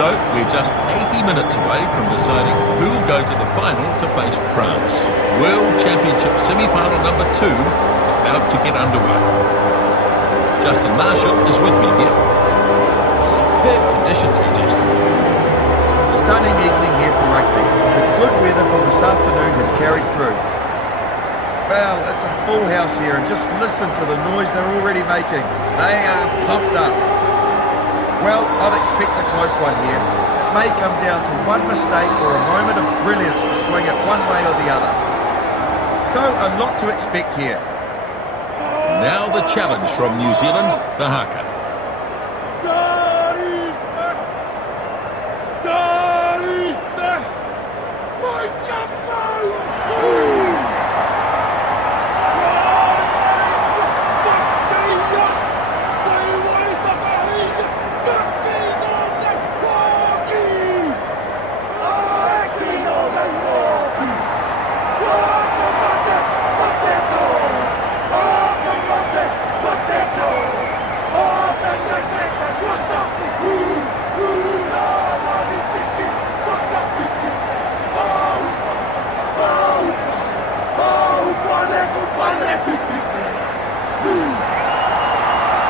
So we're just 80 minutes away from deciding who will go to the final to face France. World Championship semi-final number 2 about to get underway. Justin Marshall is with me here. Superb conditions here, Justin. Stunning evening here for rugby. The good weather from this afternoon has carried through. Well, it's a full house here, and just listen to the noise they're already making. They are pumped up. Well, I'd expect a close one here. It may come down to one mistake or a moment of brilliance to swing it one way or the other. So, a lot to expect here. Now the challenge from New Zealand, the haka.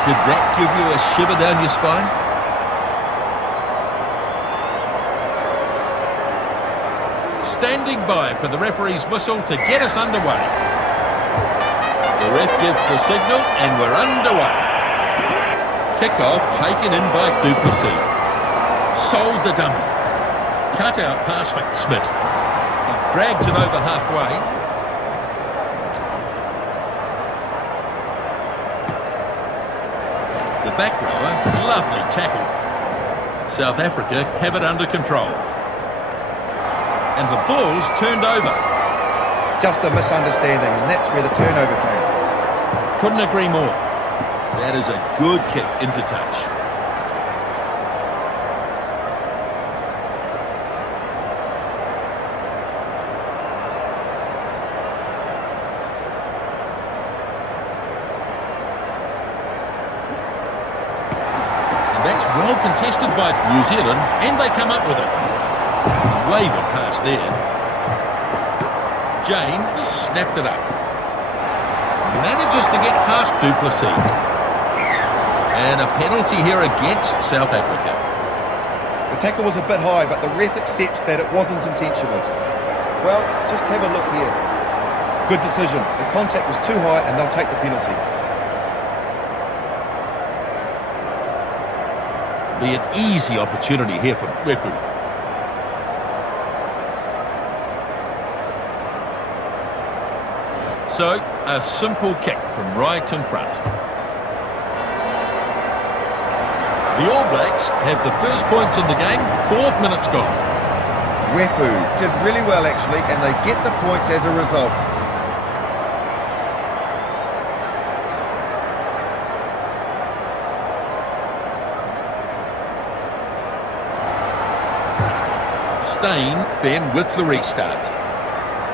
Did that give you a shiver down your spine? Standing by for the referee's whistle to get us underway. The ref gives the signal and we're underway. Kick-off taken in by Duplessis. Sold the dummy. Cut out pass for Smith. He drags it over halfway. The back rower, lovely tackle. South Africa have it under control. And the ball's turned over. Just a misunderstanding, and that's where the turnover came. Couldn't agree more. That is a good kick into touch. That's well contested by New Zealand, and they come up with it. A wayward pass there. Jane snapped it up. Manages to get past Duplessis. And a penalty here against South Africa. The tackle was a bit high, but the ref accepts that it wasn't intentional. Well, just have a look here. Good decision. The contact was too high, and they'll take the penalty. Be an easy opportunity here for Rugby. So, a simple kick from right in front. The All Blacks have the first points in the game, 4 minutes gone. Wepu did really well actually, and they get the points as a result. Stain then with the restart.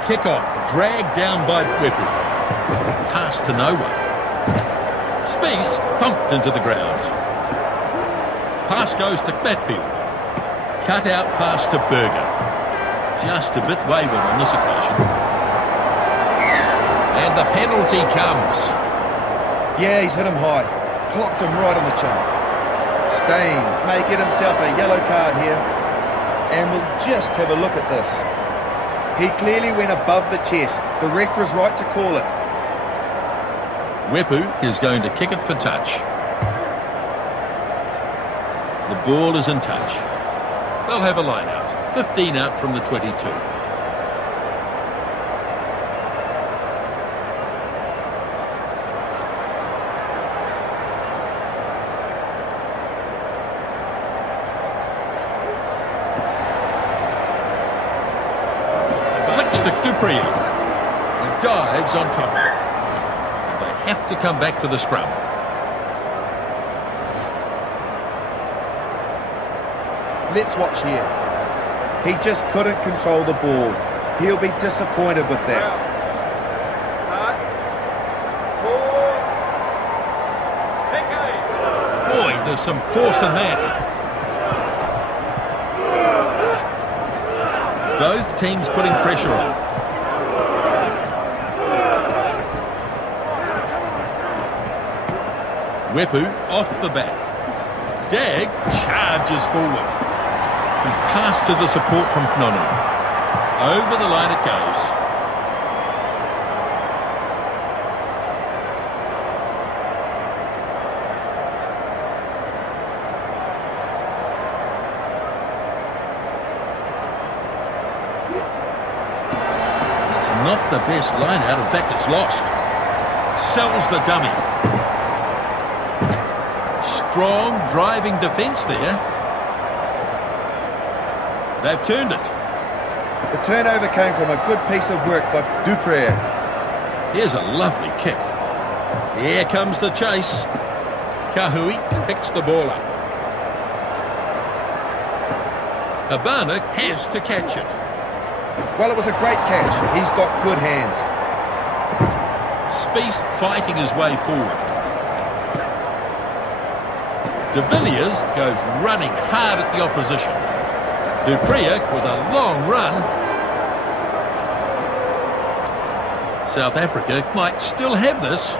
Kick-off dragged down by Rugby. Pass to no one. Spies thumped into the ground. Pass goes to Batfield. Cut out pass to Berger. Just a bit wayward on this occasion. And the penalty comes. Yeah, he's hit him high. Clocked him right on the chin. Stain may get himself a yellow card here. And we'll just have a look at this. He clearly went above the chest. The ref was right to call it. Wepu is going to kick it for touch. The ball is in touch. They'll have a line out. 15 out from the 22. Dupree. He dives on top of it. And they have to come back for the scrum. Let's watch here. He just couldn't control the ball. He'll be disappointed with that. Boy, there's some force in that. Both teams putting pressure on. Wepu off the back. Dag charges forward. He passed to the support from Nonu. Over the line it goes. Not the best line out. In fact, it's lost. Sells the dummy. Strong driving defence there. They've turned it. The turnover came from a good piece of work by Dupré. Here's a lovely kick. Here comes the chase. Kahui picks the ball up. Habana has to catch it. Well, it was a great catch. He's got good hands. Spies fighting his way forward. De Villiers goes running hard at the opposition. Dupriac with a long run. South Africa might still have this.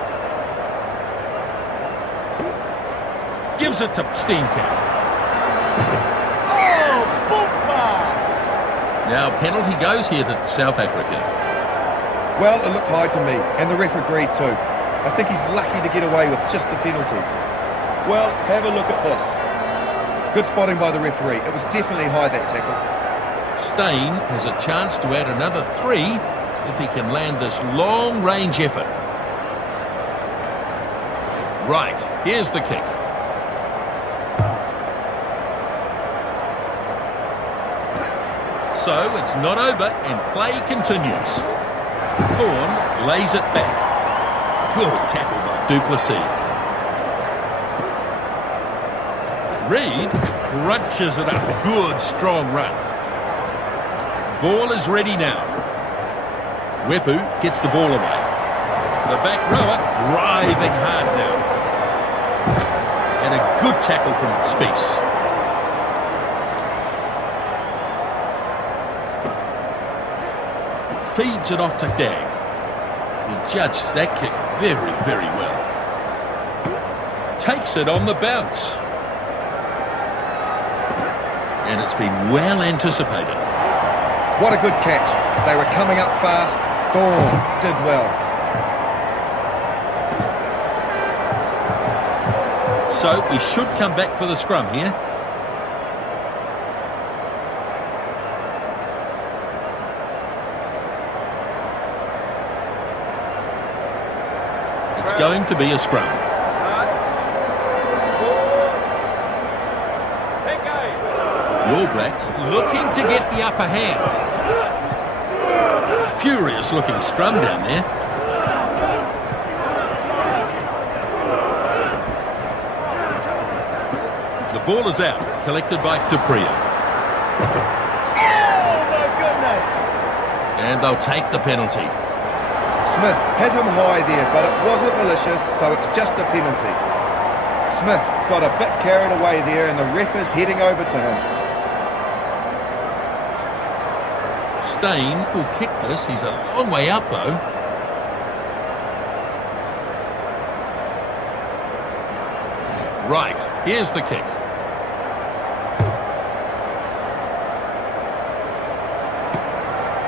Gives it to Steenkamp. Now penalty goes here to South Africa. Well, it looked high to me, and the ref agreed too. I think he's lucky to get away with just the penalty. Well, have a look at this. Good spotting by the referee. It was definitely high, that tackle. Steyn has a chance to add another 3 if he can land this long-range effort. Right, here's the kick. So it's not over and play continues. Thorne lays it back. Good tackle by Duplessis. Reed crunches it up. Good strong run. Ball is ready now. Wepu gets the ball away. The back rower driving hard now. And a good tackle from Spies. Feeds it off to Dag. He judged that kick very, very well. Takes it on the bounce. And it's been well anticipated. What a good catch. They were coming up fast. Thorne did well. So we should come back for the scrum here. It's going to be a scrum. The All Blacks looking to get the upper hand. Furious looking scrum down there. The ball is out, collected by Dupré. Oh my goodness! And they'll take the penalty. Smith hit him high there, but it wasn't malicious, so it's just a penalty. Smith got a bit carried away there, and the ref is heading over to him. Steyn will kick this. He's a long way up, though. Right, here's the kick.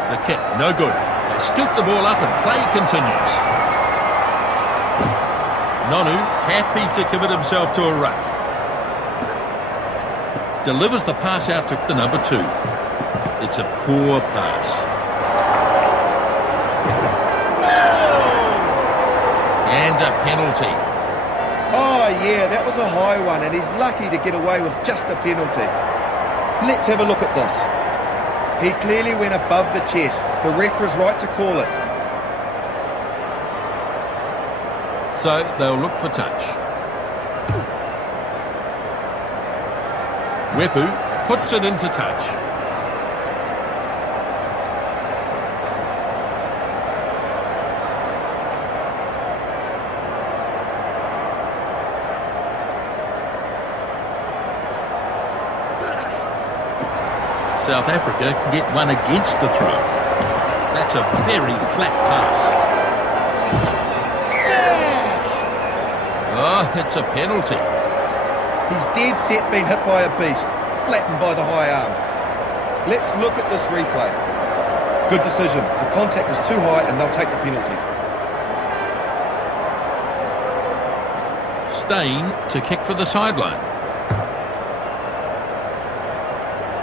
The kick, no good. They scoop the ball up and play continues. Nonu happy to commit himself to a ruck. Delivers the pass out to the number 2. It's a poor pass. And a penalty. Oh yeah, that was a high one, and he's lucky to get away with just a penalty. Let's have a look at this. He clearly went above the chest. The ref was right to call it. So they'll look for touch. Wepu puts it into touch. South Africa get one against the throw. That's a very flat pass. Smash! Oh, it's a penalty. He's dead set being hit by a beast, flattened by the high arm. Let's look at this replay. Good decision. The contact was too high and they'll take the penalty. Stain to kick for the sideline.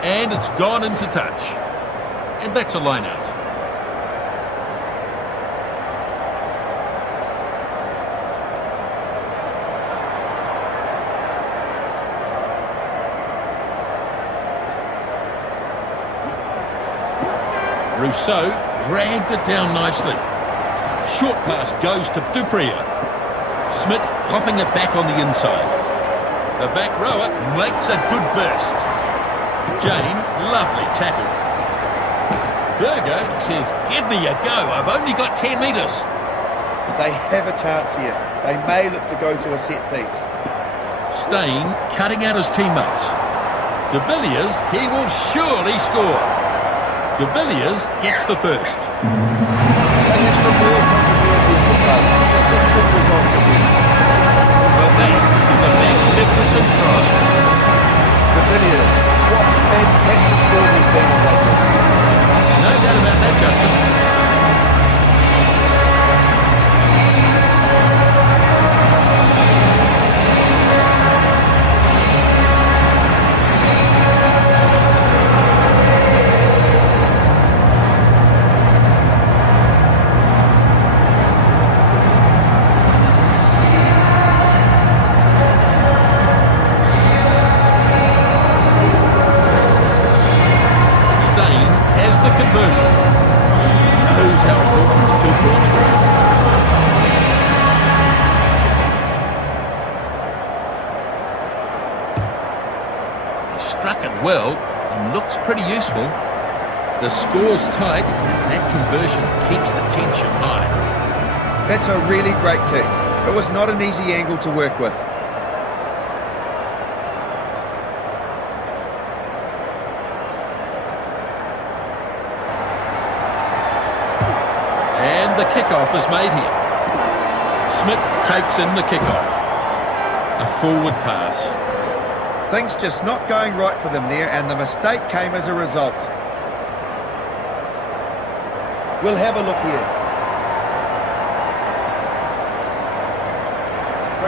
And it's gone into touch. And that's a line out. Rousseau dragged it down nicely. Short pass goes to Dupree. Smith popping it back on the inside. The back rower makes a good burst. Jane, lovely tackle. Berger says, give me a go, I've only got 10 metres. They have a chance here. They may look to go to a set piece. Stain cutting out his teammates. De Villiers, he will surely score. De Villiers gets the first. They have some real continuity in the play. It's a good result for them. Well, that is a magnificent try. De Villiers, what fantastic form he's been on lately. No doubt about that, Justin. Conversion. Knows how important the 2 points were. He struck it well and looks pretty useful. The score's tight and that conversion keeps the tension high. That's a really great kick. It was not an easy angle to work with. And the kickoff is made here. Smith takes in the kickoff. A forward pass. Things just not going right for them there, and the mistake came as a result. We'll have a look here.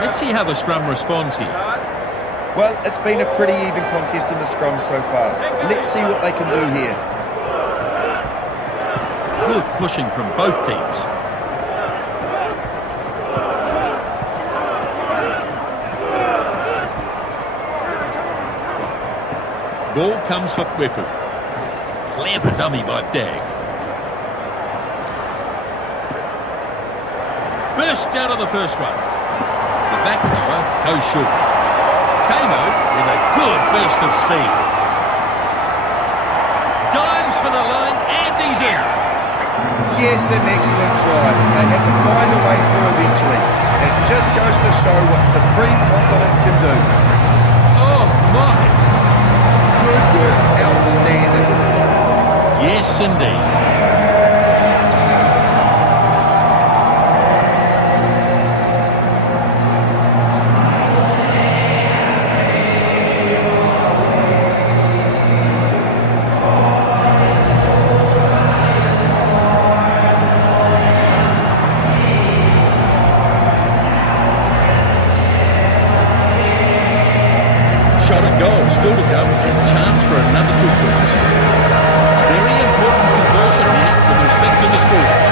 Let's see how the scrum responds here. Well, it's been a pretty even contest in the scrum so far. Let's see what they can do here. Good pushing from both teams. Ball comes for Wepu. Clever dummy by Dag. Burst out of the first one. The back rower goes short. Kamo with a good burst of speed. Dives for the line and he's in. Yes, an excellent try. They had to find a way through eventually. It just goes to show what supreme confidence can do. Oh, my. Good work. Outstanding. Yes, indeed. Shot at goal still to come and chance for another 2 points. Very important conversion here with respect to the scores.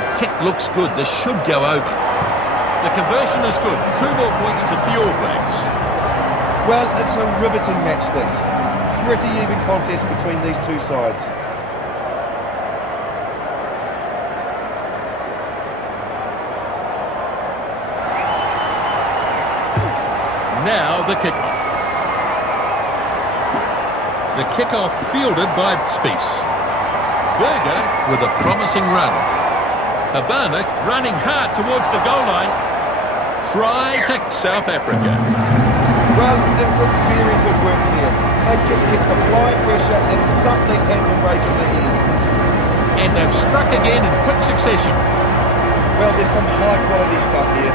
The kick looks good. This should go over. The conversion is good. 2 more points to the All Blacks. Well, it's a riveting match this. Pretty even contest between these two sides. Now the kickoff. The kickoff fielded by Spies. Berger with a promising run. Habana running hard towards the goal line. Try to South Africa. Well, it was very good work there. They just kept applying pressure and something had to break in the end. And they've struck again in quick succession. Well, there's some high quality stuff here.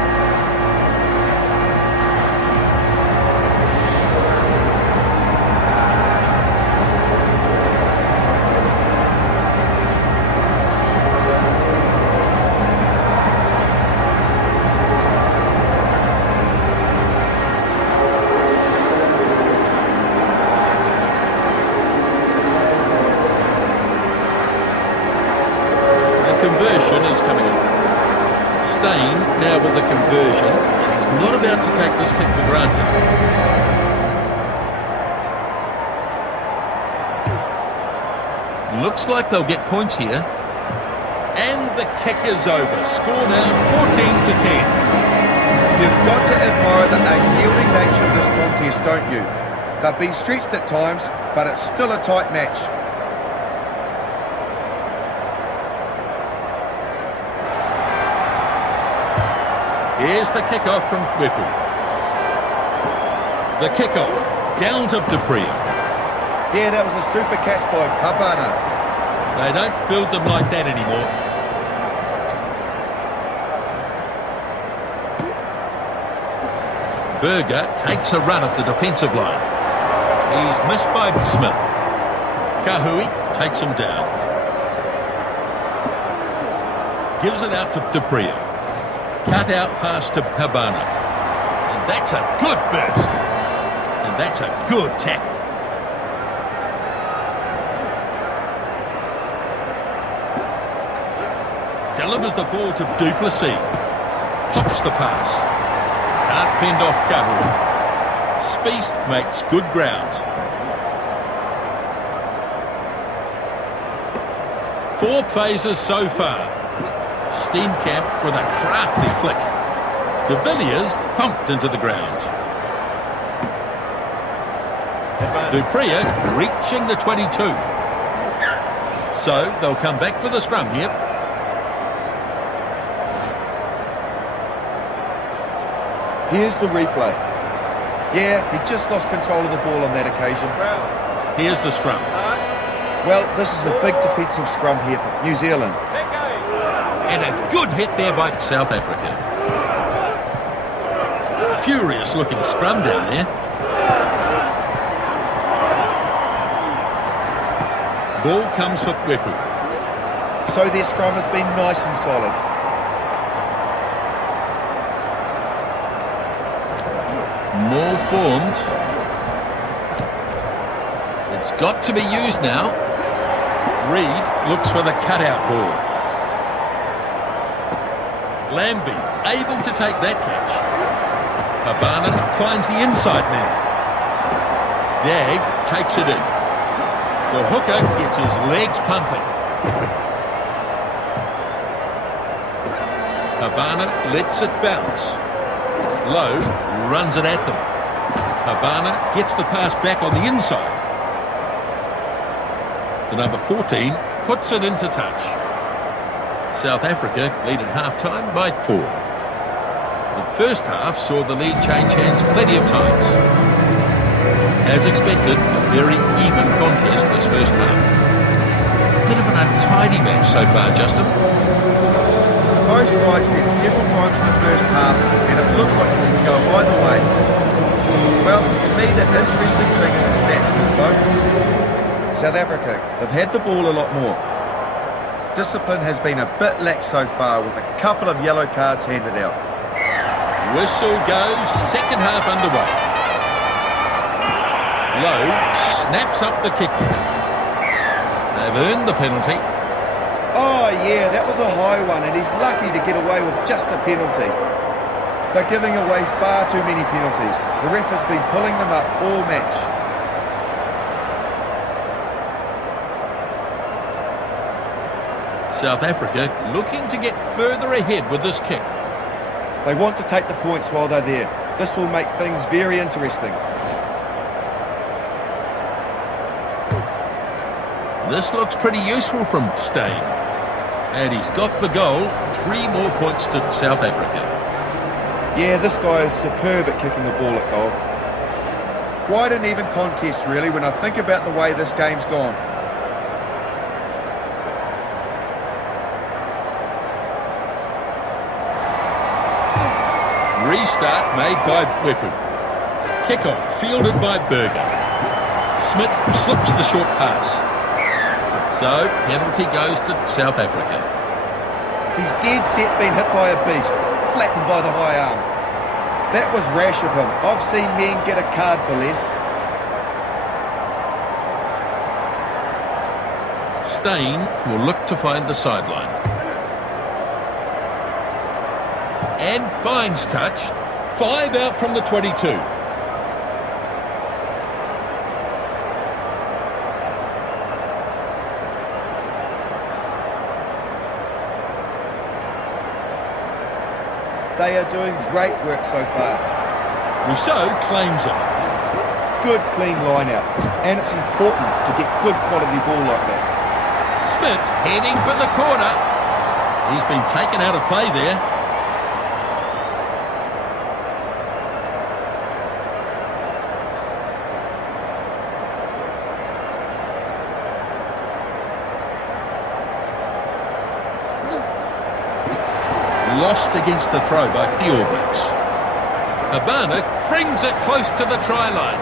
Conversion is coming up. Stain now with the conversion, and he's not about to take this kick for granted. Looks like they'll get points here. And the kick is over. Score now 14-10. You've got to admire the unyielding nature of this contest, don't you? They've been stretched at times, but it's still a tight match. Here's the kickoff from Whippy. The kickoff down to Dupree. Yeah, that was a super catch by Habana. They don't build them like that anymore. Berger takes a run at the defensive line. He's missed by Smith. Kahui takes him down. Gives it out to Dupree. Cut out pass to Habana. And that's a good burst. And that's a good tackle. Delivers the ball to Duplessis. Pops the pass. Can't fend off Kahui. Spieth makes good ground. 4 phases so far. Steenkamp with a crafty flick. De Villiers thumped into the ground. Dupree reaching the 22. So they'll come back for the scrum here. Here's the replay. Yeah, he just lost control of the ball on that occasion. Here's the scrum. Well, this is a big defensive scrum here for New Zealand. And a good hit there by South Africa. Furious looking scrum down there. Ball comes for Whippy. So their scrum has been nice and solid. More formed. It's got to be used now. Reed looks for the cutout ball. Lambie able to take that catch. Habana finds the inside man. Dag takes it in. The hooker gets his legs pumping. Habana lets it bounce. Lowe runs it at them. Habana gets the pass back on the inside. The number 14 puts it into touch. South Africa lead at half-time by 4. The first half saw the lead change hands plenty of times. As expected, a very even contest this first half. Bit of an untidy match so far, Justin. Both sides led several times in the first half, and it looks like it can go either way. Well, to me, the interesting thing is the stats, Lisbo. South Africa, they've had the ball a lot more. Discipline has been a bit lax so far, with a couple of yellow cards handed out. Whistle goes, second half underway. Lowe snaps up the kickoff. They've earned the penalty. Oh yeah, that was a high one, and he's lucky to get away with just a penalty. They're giving away far too many penalties. The ref has been pulling them up all match. South Africa looking to get further ahead with this kick. They want to take the points while they're there. This will make things very interesting. This looks pretty useful from Stain. And he's got the goal. 3 more points to South Africa. Yeah, this guy is superb at kicking the ball at goal. Quite an even contest, really, when I think about the way this game's gone. Restart made by Wepu. Kick-off fielded by Berger. Smith slips the short pass. So, penalty goes to South Africa. He's dead set being hit by a beast, flattened by the high arm. That was rash of him. I've seen men get a card for less. Steyn will look to find the sideline. And finds touch. 5 out from the 22. They are doing great work so far. Rousseau claims it. Good clean line out. And it's important to get good quality ball like that. Smith heading for the corner. He's been taken out of play there. Lost against the throw by the All Blacks. Habana brings it close to the try line.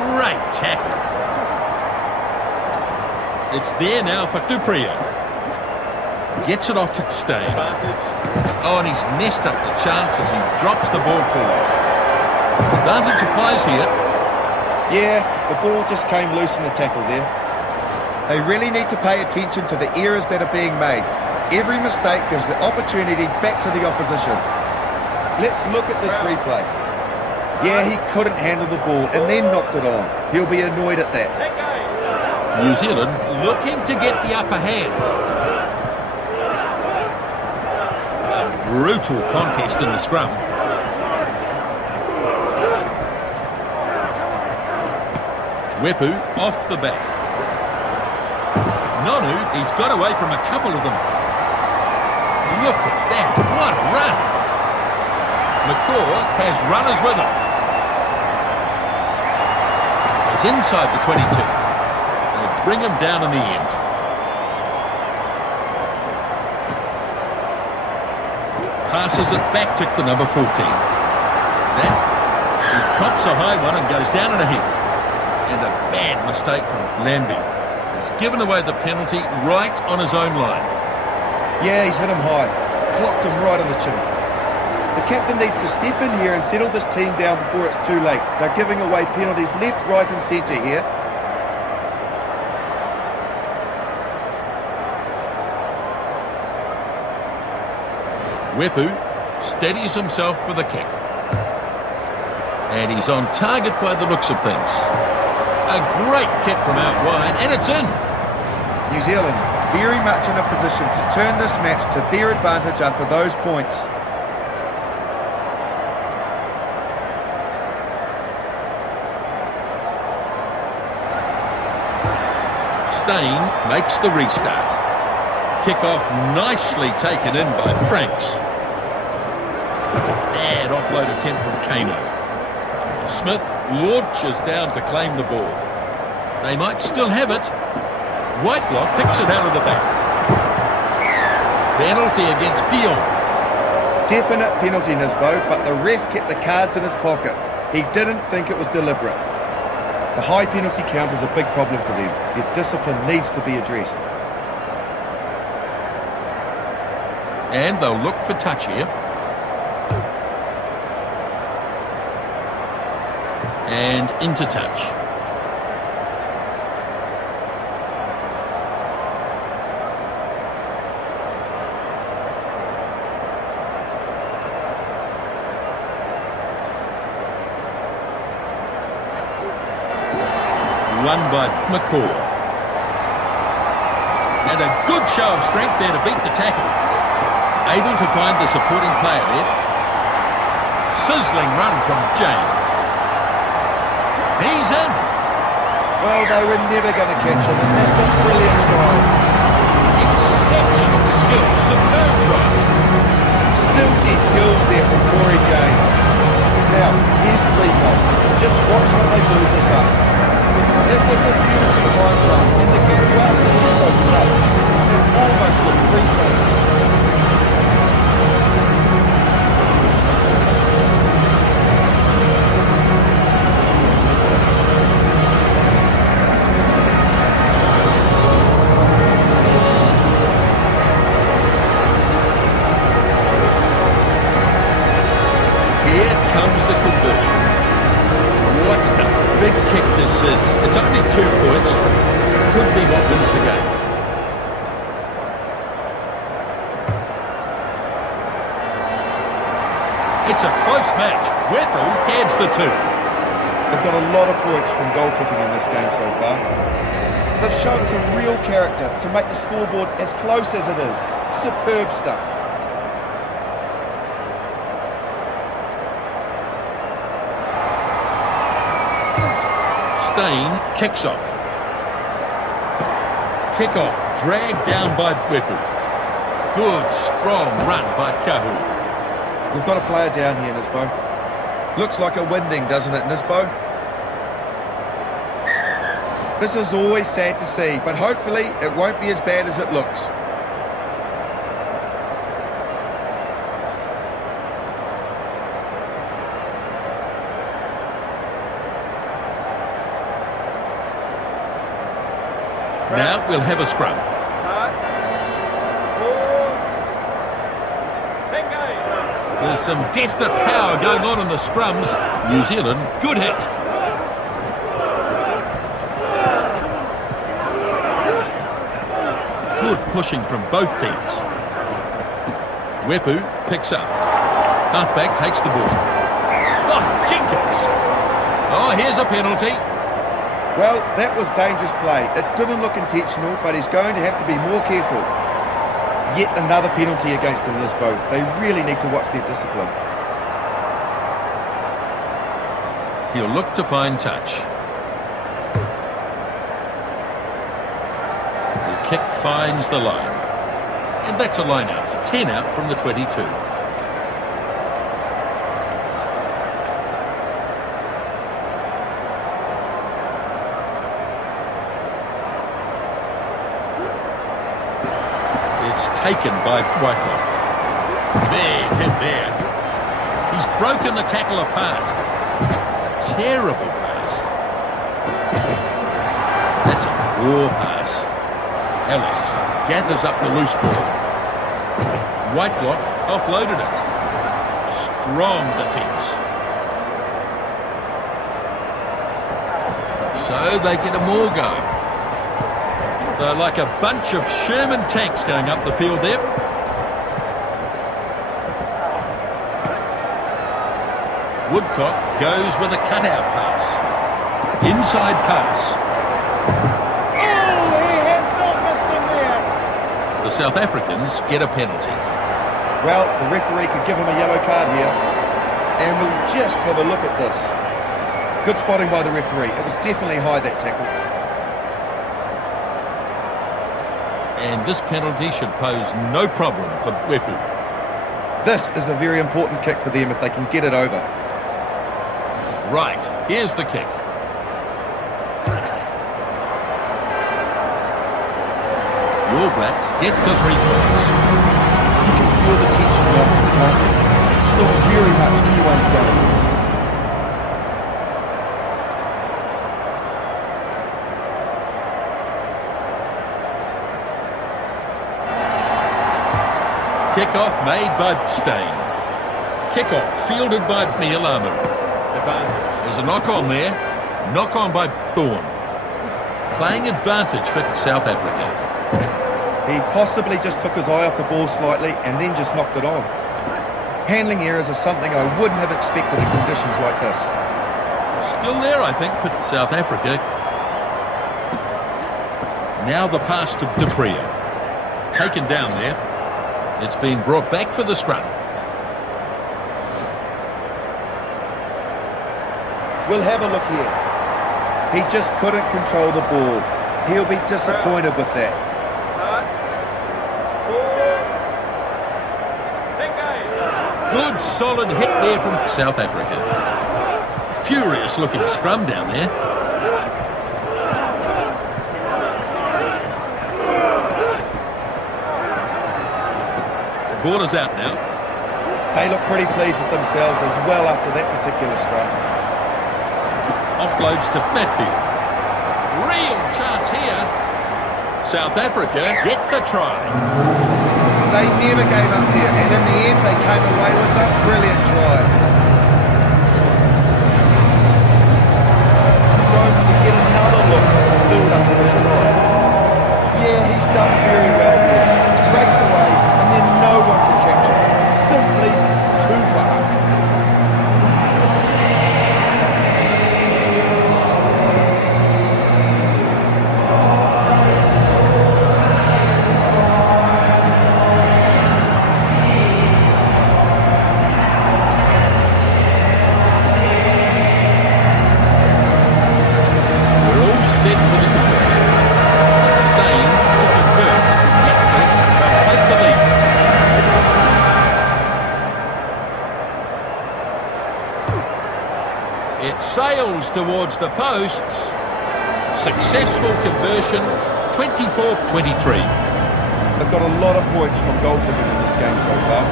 Great tackle. It's there now for Dupria. Gets it off to Steyn. Oh, and he's messed up the chance as he drops the ball forward. Advantage applies here. Yeah, the ball just came loose in the tackle there. They really need to pay attention to the errors that are being made. Every mistake gives the opportunity back to the opposition. Let's look at this replay. Yeah, he couldn't handle the ball and then knocked it on. He'll be annoyed at that. New Zealand looking to get the upper hand. A brutal contest in the scrum. Wepu off the back. Nonu, he's got away from a couple of them. Look at that, what a run. McCaw has runners with him. He's inside the 22. They bring him down in the end. Passes it back to the number 14. That, he crops a high one and goes down in a heap. And a bad mistake from Lambie. He's given away the penalty right on his own line. Yeah, he's hit him high. Clocked him right on the chin. The captain needs to step in here and settle this team down before it's too late. They're giving away penalties left, right and centre here. Wepu steadies himself for the kick. And he's on target by the looks of things. A great kick from out wide, and it's in. New Zealand very much in a position to turn this match to their advantage after those points. Steyn makes the restart. Kick-off nicely taken in by Franks. Bad offload attempt from Kano. Smith launches down to claim the ball. They might still have it. Whitelock picks it out of the back. Penalty against Dion. Definite penalty, Nisbo, but the ref kept the cards in his pocket. He didn't think it was deliberate. The high penalty count is a big problem for them. Their discipline needs to be addressed. And they'll look for touch here. And into touch. Won by McCaw. And a good show of strength there to beat the tackle. Able to find the supporting player there. Sizzling run from Jane. He's in. Well, they were never going to catch him, and that's a brilliant try. Exceptional skill, superb try. Silky skills there from Corey Jane. Now, here's the replay. Just watch how they Here comes the conversion. What a big kick this is. It's only 2 points. Could be what wins the game. It's a close match. Webu adds the 2. They've got a lot of points from goal kicking in this game so far. They've shown some real character to make the scoreboard as close as it is. Superb stuff. Stain kicks off. Kick off, dragged down by Webu. Good, strong run by Kahu. We've got a player down here, Nisbo. Looks like a winding, doesn't it, Nisbo? This is always sad to see, but hopefully it won't be as bad as it looks. Now we'll have a scrum. There's some definite power going on in the scrums. New Zealand, good hit. Good pushing from both teams. Wepu picks up. Halfback takes the ball. Oh, Jenkins! Oh, here's a penalty. Well, that was dangerous play. It didn't look intentional, but he's going to have to be more careful. Yet another penalty against them, Nisbo. They really need to watch their discipline. He'll look to find touch. The kick finds the line. And that's a line out. 10 out from the 22. It's taken by Whitelock. Big hit there. He's broken the tackle apart. A terrible pass. That's a poor pass. Ellis gathers up the loose ball. Whitelock offloaded it. Strong defence. So they get a more going. They're like a bunch of Sherman tanks going up the field there. Woodcock goes with a cutout pass. Inside pass. Oh, he has not missed him there. The South Africans get a penalty. Well, the referee could give him a yellow card here. And we'll just have a look at this. Good spotting by the referee. It was definitely high, that tackle. And this penalty should pose no problem for Wepu. This is a very important kick for them if they can get it over. Right, here's the kick. The All Blacks get the 3 points. You can feel the tension mounting, can't you? It's still very much anyone's game. Kick-off made by Stain. Kick-off fielded by Mialamu. There's a knock-on there. Knock-on by Thorne. Playing advantage for South Africa. He possibly just took his eye off the ball slightly and then just knocked it on. Handling errors are something I wouldn't have expected in conditions like this. Still there, I think, for South Africa. Now the pass to Dupree. Taken down there. It's been brought back for the scrum. We'll have a look here. He just couldn't control the ball. He'll be disappointed with that. Good solid hit there from South Africa. Furious looking scrum down there. Ball is out now. They look pretty pleased with themselves as well after that particular scrum. Offloads to Matfield. Real chance here. South Africa get the try. They never gave up there, and in the end they came away with a brilliant try. It sails towards the posts. Successful conversion, 24-23. They've got a lot of points from goal kicking in this game so far.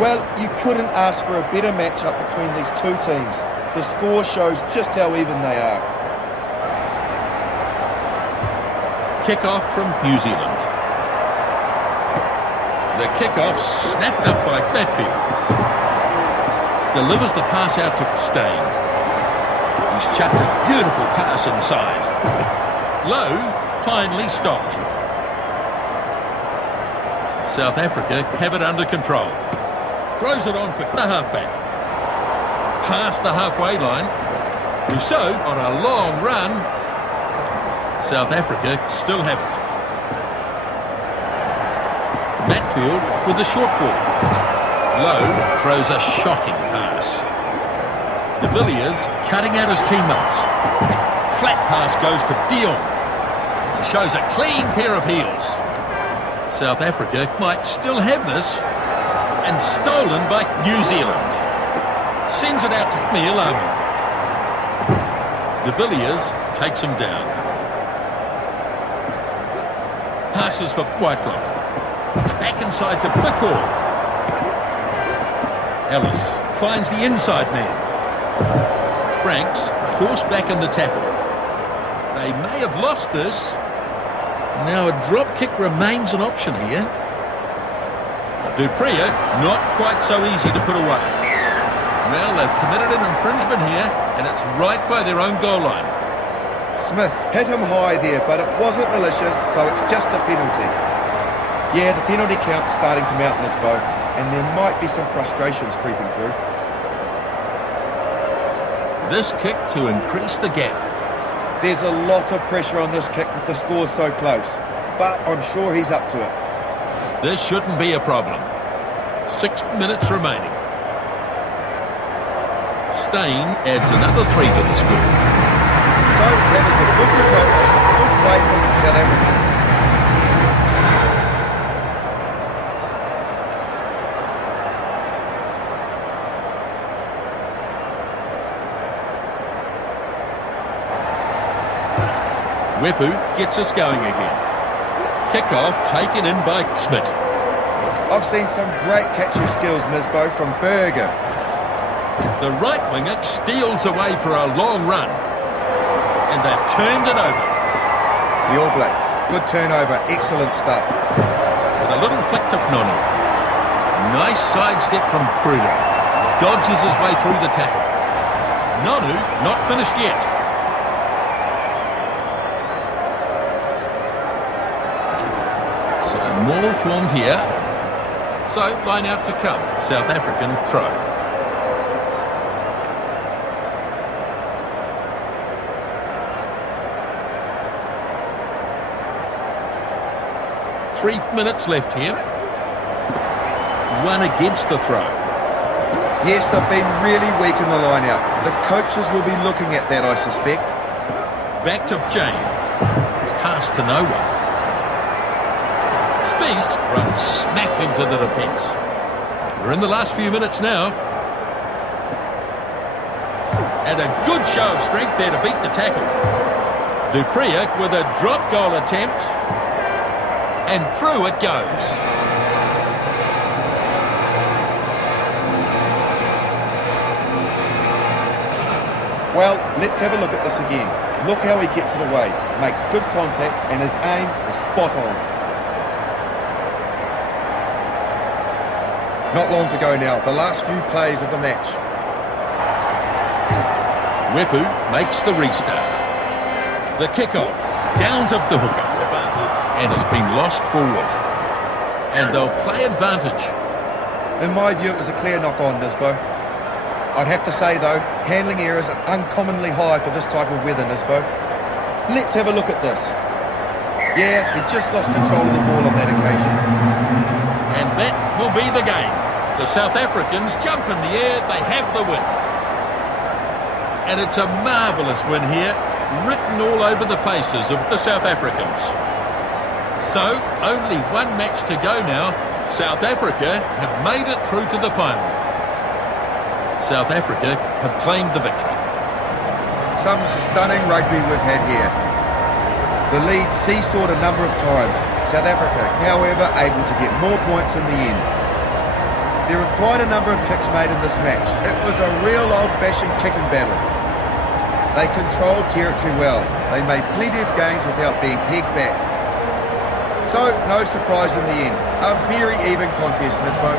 Well, you couldn't ask for a better matchup between these two teams. The score shows just how even they are. Kick-off from New Zealand. The kick-off snapped up by Platfield. Delivers the pass out to Stein. He's chucked a beautiful pass inside. Lowe finally stopped. South Africa have it under control. Throws it on for the halfback. Past the halfway line. Rousseau on a long run. South Africa still have it. Matfield with the short ball. Lowe throws a shocking pass. De Villiers cutting out his teammates. Flat pass goes to Dion. He shows a clean pair of heels. South Africa might still have this. And stolen by New Zealand. Sends it out to Mialama. De Villiers takes him down. Passes for Whitelock. Back inside to Bickle. Ellis finds the inside man. Franks forced back in the tackle. They may have lost this. Now a drop kick remains an option here. Dupree, not quite so easy to put away. Well, they've committed an infringement here, and it's right by their own goal line. Smith hit him high there, but it wasn't malicious, so it's just a penalty. Yeah, the penalty count's starting to mount in this boat, and there might be some frustrations creeping through. This kick to increase the gap. There's a lot of pressure on this kick with the score so close, but I'm sure he's up to it. This shouldn't be a problem. 6 minutes remaining. Stein adds another 3 to the score. So that is a good result for some good play from South Africa. Wepu gets us going again. Kick-off taken in by Smith. I've seen some great catching skills, Nisbo, from Berger. The right winger steals away for a long run. And they've turned it over. The All Blacks, good turnover, excellent stuff. With a little flick to Nonu. Nice sidestep from Cruden. Dodges his way through the tackle. Nonu not finished yet. So more formed here. So line out to come. South African throw. Three minutes left here. One against the throw. Yes, they've been really weak in the line-out. The coaches will be looking at that, I suspect. Back to Jane. Pass to no one. Spies runs smack into the defence. We're in the last few minutes now. And a good show of strength there to beat the tackle. Dupree with a drop goal attempt. And through it goes. Well, let's have a look at this again. Look how he gets it away. Makes good contact and his aim is spot on. Not long to go now. The last few plays of the match. Wepu makes the restart. The kickoff. Down to the hooker. And has been lost forward. And they'll play advantage. In my view, it was a clear knock-on, Nisbo. I'd have to say, though, handling errors are uncommonly high for this type of weather, Nisbo. Let's have a look at this. Yeah, he just lost control of the ball on that occasion. And that will be the game. The South Africans jump in the air, they have the win. And it's a marvellous win here, written all over the faces of the South Africans. So, only one match to go now. South Africa have made it through to the final. South Africa have claimed the victory. Some stunning rugby we've had here. The lead seesawed a number of times. South Africa, however, able to get more points in the end. There were quite a number of kicks made in this match. It was a real old-fashioned kicking battle. They controlled territory well. They made plenty of gains without being pegged back. So, no surprise in the end. A very even contest, Nisbo.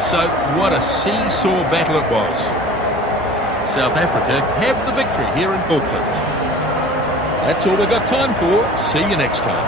So, what a seesaw battle it was. South Africa have the victory here in Auckland. That's all we've got time for. See you next time.